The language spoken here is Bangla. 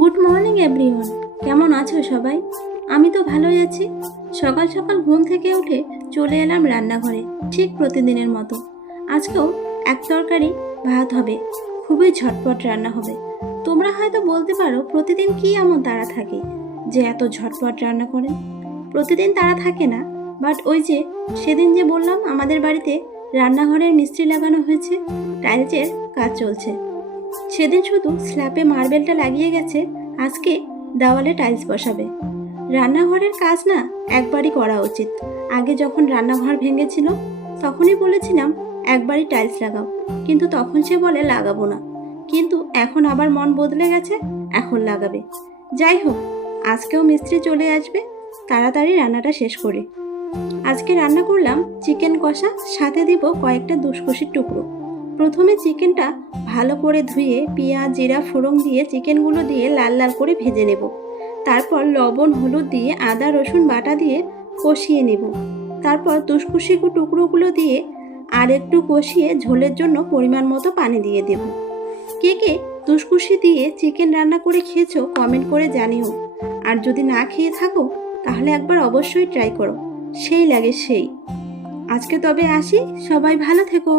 Good morning everyone. কেমন আছো সবাই? আমি তো ভালোই আছি। সকাল সকাল ঘুম থেকে উঠে চলে এলাম রান্নাঘরে, ঠিক প্রতিদিনের মতো। আজকেও এক তরকারি ভাত হবে, খুবই ঝটপট রান্না হবে। তোমরা হয়তো বলতে পারো প্রতিদিন কি এমন তাড়া থাকে যে এত ঝটপট রান্না করেন? প্রতিদিন তাড়া থাকে না, বাট ওই যে সেদিন যে বললাম আমাদের বাড়িতে রান্নাঘরের মিস্ত্রি লাগানো হয়েছে, টাইলসের কাজ চলছে। সেদিন শুধু স্ল্যাবে মার্বেলটা লাগিয়ে গেছে, আজকে দেওয়ালে টাইলস বসাবে। রান্নাঘরের কাজ না একবারই করা উচিত। আগে যখন রান্নাঘর ভেঙেছিল তখনই বলেছিলাম একবারই টাইলস লাগাও, কিন্তু তখন সে বলে লাগাবো না। কিন্তু এখন আবার মন বদলে গেছে, এখন লাগাবে। যাই হোক, আজকেও মিস্ত্রি চলে আসবে, তাড়াতাড়ি রান্নাটা শেষ করি। আজকে রান্না করলাম চিকেন কষা, সাথে দিব কয়েকটা দুশকুশির টুকরো। প্রথমে চিকেনটা ভালো করে ধুয়ে পেঁয়াজ জিরা ফোড়ন দিয়ে চিকেনগুলো দিয়ে লাল লাল করে ভেজে নেব। তারপর লবণ হলুদ দিয়ে আদা রসুন বাটা দিয়ে কষিয়ে নেব। তারপর দুশকুশি টুকরোগুলো দিয়ে আর একটু কষিয়ে ঝোলের জন্য পরিমাণ মতো পানি দিয়ে দেব। কে কে দুশকুশি দিয়ে চিকেন রান্না করে খেয়েছো কমেন্ট করে জানিও। আর যদি না খেয়ে থাকো তাহলে একবার অবশ্যই ট্রাই করো, সেই লাগে সেই। আজকে তবে আসি, সবাই ভালো থেকো।